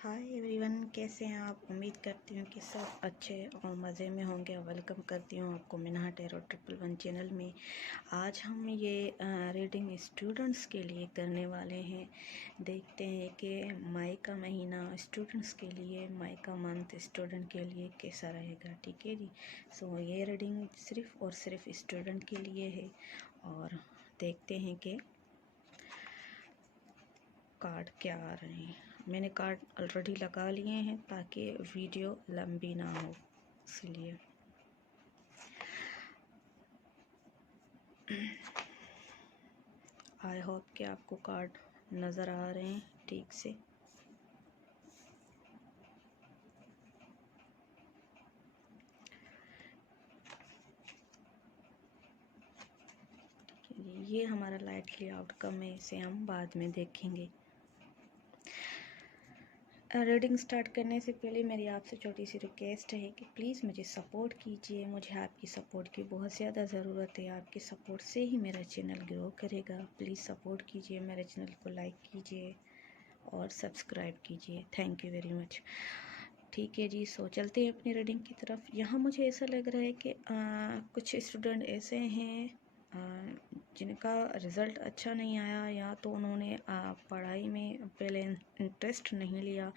Hi everyone, कैसे हैं आप। उम्मीद करती हूँ कि सब अच्छे और मज़े में होंगे। वेलकम करती हूँ आपको मिनहा टेरो 111 चैनल में। आज हम ये रीडिंग स्टूडेंट्स के लिए करने वाले हैं। देखते हैं कि मई का महीना स्टूडेंट्स के लिए, मई का मंथ स्टूडेंट के लिए कैसा रहेगा। ठीक है जी। सो ये रीडिंग सिर्फ़ और सिर्फ स्टूडेंट के लिए है और देखते हैं कि कार्ड क्या आ रहे हैं। मैंने कार्ड ऑलरेडी लगा लिए हैं ताकि वीडियो लंबी ना हो, इसलिए आई होप कि आपको कार्ड नज़र आ रहे हैं ठीक से। ये हमारा लाइटली आउटकम है, इसे हम बाद में देखेंगे। रीडिंग स्टार्ट करने से पहले मेरी आपसे छोटी सी रिक्वेस्ट है कि प्लीज़ मुझे सपोर्ट कीजिए। मुझे आपकी सपोर्ट की बहुत ज़्यादा ज़रूरत है। आपकी सपोर्ट से ही मेरा चैनल ग्रो करेगा। प्लीज़ सपोर्ट कीजिए, मेरे चैनल को लाइक कीजिए और सब्सक्राइब कीजिए। Thank you very much. ठीक है जी, सो चलते हैं अपनी रीडिंग की तरफ। यहाँ मुझे ऐसा लग रहा है कि कुछ स्टूडेंट ऐसे हैं जिनका रिज़ल्ट अच्छा नहीं आया, या तो उन्होंने पढ़ाई में पहले इंटरेस्ट नहीं लिया,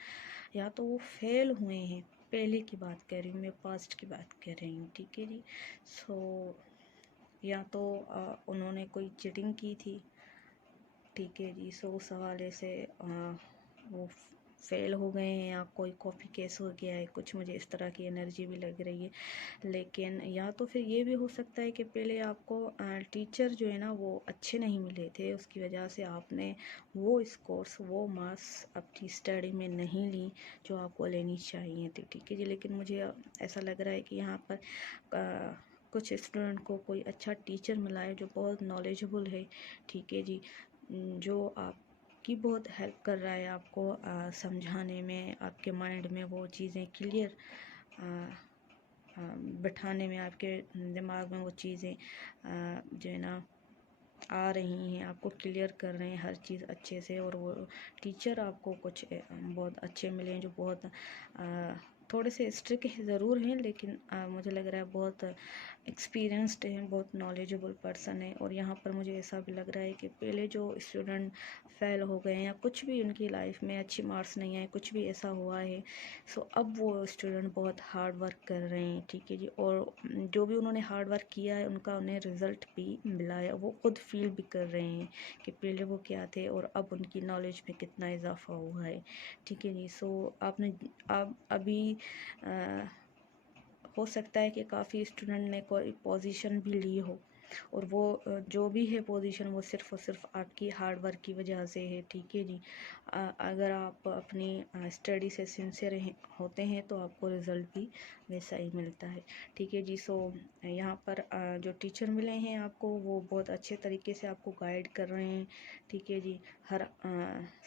या तो वो फेल हुए हैं। पहले की बात कर रही हूँ मैं, पास्ट की बात कर रही हूँ। ठीक है जी। सो या तो उन्होंने कोई चीटिंग की थी। ठीक है जी। सो उस हवाले से वो फेल हो गए हैं, या कोई कॉपी केस हो गया है, कुछ मुझे इस तरह की एनर्जी भी लग रही है। लेकिन या तो फिर ये भी हो सकता है कि पहले आपको टीचर जो है ना वो अच्छे नहीं मिले थे, उसकी वजह से आपने वो स्कोर्स, वो मार्क्स अपनी स्टडी में नहीं ली जो आपको लेनी चाहिए थी। ठीक है जी। लेकिन मुझे ऐसा लग रहा है कि यहाँ पर कुछ स्टूडेंट को कोई अच्छा टीचर मिला है जो बहुत नॉलेजेबल है। ठीक है जी। जो आपकी बहुत हेल्प कर रहा है, आपको समझाने में, आपके माइंड में वो चीज़ें क्लियर बिठाने में, आपके दिमाग में वो चीज़ें जो है ना आ रही हैं, आपको क्लियर कर रहे हैं हर चीज़ अच्छे से। और वो टीचर आपको कुछ बहुत अच्छे मिले हैं जो बहुत थोड़े से स्ट्रिक्ट ज़रूर हैं, लेकिन मुझे लग रहा है बहुत एक्सपीरियंस्ड हैं, बहुत नॉलेजेबल पर्सन है। और यहाँ पर मुझे ऐसा भी लग रहा है कि पहले जो स्टूडेंट फेल हो गए हैं या कुछ भी उनकी लाइफ में अच्छी मार्क्स नहीं आए, कुछ भी ऐसा हुआ है, सो अब वो स्टूडेंट बहुत हार्ड वर्क कर रहे हैं। ठीक है जी। और जो भी उन्होंने हार्ड वर्क किया है उनका उन्हें रिज़ल्ट भी मिला है। वो खुद फील भी कर रहे हैं कि पहले वो क्या थे और अब उनकी नॉलेज में कितना इजाफा हुआ है। ठीक है जी। सो आपने अब अभी हो सकता है कि काफ़ी स्टूडेंट ने कोई पोजीशन भी ली हो, और वो जो भी है पोजीशन वो सिर्फ़ और सिर्फ आपकी हार्ड वर्क की वजह से है। ठीक है जी। अगर आप अपनी स्टडी से सिंसियर होते हैं तो आपको रिज़ल्ट भी वैसा ही मिलता है। ठीक है जी। सो यहाँ पर जो टीचर मिले हैं आपको, वो बहुत अच्छे तरीके से आपको गाइड कर रहे हैं। ठीक है जी। हर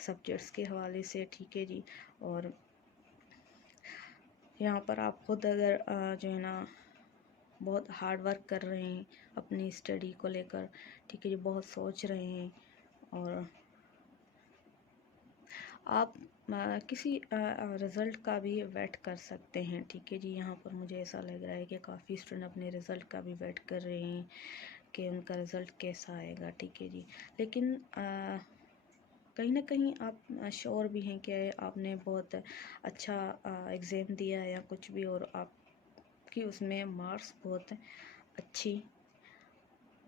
सब्जेक्ट्स के हवाले से। ठीक है जी। और यहाँ पर आप खुद अगर जो है ना बहुत हार्ड वर्क कर रहे हैं अपनी स्टडी को लेकर, ठीक है जी, बहुत सोच रहे हैं, और आप किसी रिज़ल्ट का भी वेट कर सकते हैं। ठीक है जी। यहाँ पर मुझे ऐसा लग रहा है कि काफ़ी स्टूडेंट अपने रिज़ल्ट का भी वेट कर रहे हैं कि उनका रिज़ल्ट कैसा आएगा। ठीक है जी। लेकिन कहीं ना कहीं आप श्योर भी हैं कि आपने बहुत अच्छा एग्ज़ाम दिया है या कुछ भी, और आपकी उसमें मार्क्स बहुत अच्छी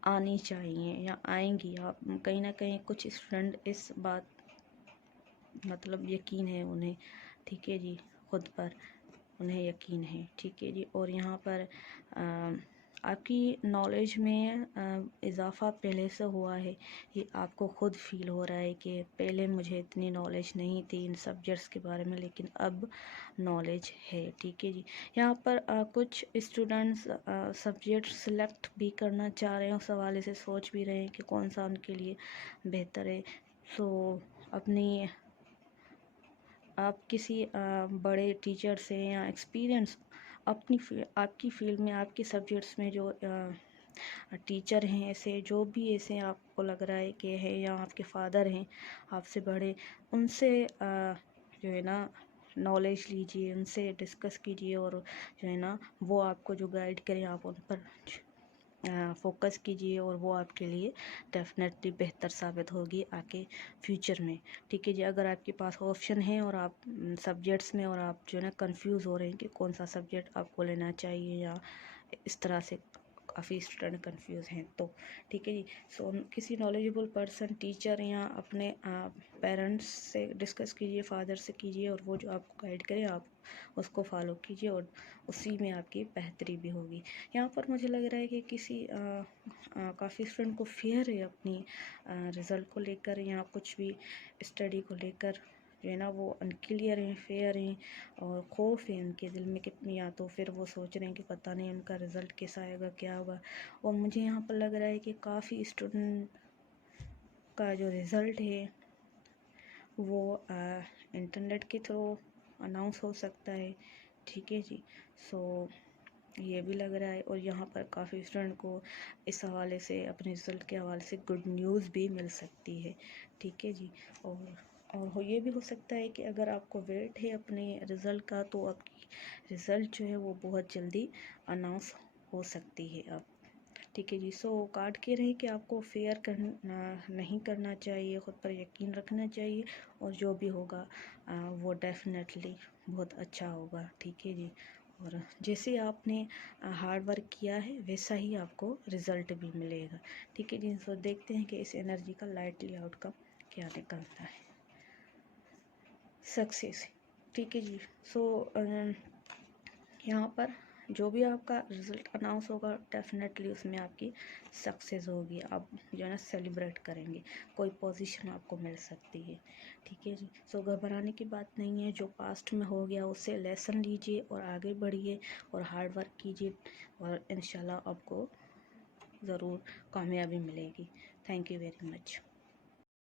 आनी चाहिए या आएंगी। आप कहीं ना कहीं कुछ स्टूडेंट इस बात मतलब यकीन है उन्हें। ठीक है जी। खुद पर उन्हें यकीन है। ठीक है जी। और यहाँ पर आपकी नॉलेज में इजाफ़ा पहले से हुआ है, ये आपको खुद फील हो रहा है कि पहले मुझे इतनी नॉलेज नहीं थी इन सब्जेक्ट्स के बारे में, लेकिन अब नॉलेज है। ठीक है जी। यहाँ पर कुछ स्टूडेंट्स सब्जेक्ट सेलेक्ट भी करना चाह रहे हैं, उस हवाले से सोच भी रहे हैं कि कौन सा उनके लिए बेहतर है। सो अपनी आप किसी बड़े टीचर से या एक्सपीरियंस आपकी फील्ड में, आपके सब्जेक्ट्स में जो टीचर हैं, ऐसे जो भी ऐसे आपको लग रहा है कि है, या आपके फादर हैं आपसे बड़े, उनसे जो है ना नॉलेज लीजिए, उनसे डिस्कस कीजिए और जो है ना वो आपको जो गाइड करें आप उन पर फोकस कीजिए और वो आपके लिए डेफिनेटली बेहतर साबित होगी आगे फ्यूचर में। ठीक है जी, अगर आपके पास ऑप्शन है और आप सब्जेक्ट्स में और आप जो है ना कंफ्यूज हो रहे हैं कि कौन सा सब्जेक्ट आपको लेना चाहिए या इस तरह से काफ़ी स्टूडेंट कंफ्यूज हैं, तो ठीक है जी। सो किसी नॉलेजेबल पर्सन, टीचर या अपने पेरेंट्स से डिस्कस कीजिए, फादर से कीजिए और वो जो आपको गाइड करे आप उसको फॉलो कीजिए और उसी में आपकी बेहतरी भी होगी। यहाँ पर मुझे लग रहा है कि किसी काफ़ी स्टूडेंट को फियर है अपनी रिज़ल्ट को लेकर या कुछ भी स्टडी को लेकर, जो है ना वो अनक्लियर हैं, फेयर हैं और खौफ है उनके दिल में कितनी, या तो फिर वो सोच रहे हैं कि पता नहीं उनका रिज़ल्ट कैसा आएगा, क्या होगा। और मुझे यहाँ पर लग रहा है कि काफ़ी स्टूडेंट का जो रिज़ल्ट है वो इंटरनेट के थ्रू अनाउंस हो सकता है। ठीक है जी, सो ये भी लग रहा है और यहाँ पर काफ़ी स्टूडेंट को इस हवाले से, अपने रिज़ल्ट के हवाले से गुड न्यूज़ भी मिल सकती है। ठीक है जी, और ये भी हो सकता है कि अगर आपको वेट है अपने रिज़ल्ट का तो आपकी रिज़ल्ट जो है वो बहुत जल्दी अनाउंस हो सकती है अब। ठीक है जी, सो काट के रहे कि आपको फेयर करना नहीं करना चाहिए, ख़ुद पर यकीन रखना चाहिए और जो भी होगा वो डेफिनेटली बहुत अच्छा होगा। ठीक है जी, और जैसे आपने हार्ड वर्क किया है वैसा ही आपको रिज़ल्ट भी मिलेगा। ठीक है जी, सो देखते हैं कि इस एनर्जी का लाइटली आउटकम क्या निकलता है। सक्सेस। ठीक है जी, सो यहाँ पर जो भी आपका रिज़ल्ट अनाउंस होगा डेफिनेटली उसमें आपकी सक्सेस होगी, आप जो है ना सेलिब्रेट करेंगे, कोई पोजीशन आपको मिल सकती है। ठीक है जी, सो घबराने की बात नहीं है, जो पास्ट में हो गया उससे लेसन लीजिए और आगे बढ़िए और हार्ड वर्क कीजिए और इंशाल्लाह आपको ज़रूर कामयाबी मिलेगी। Thank you very much.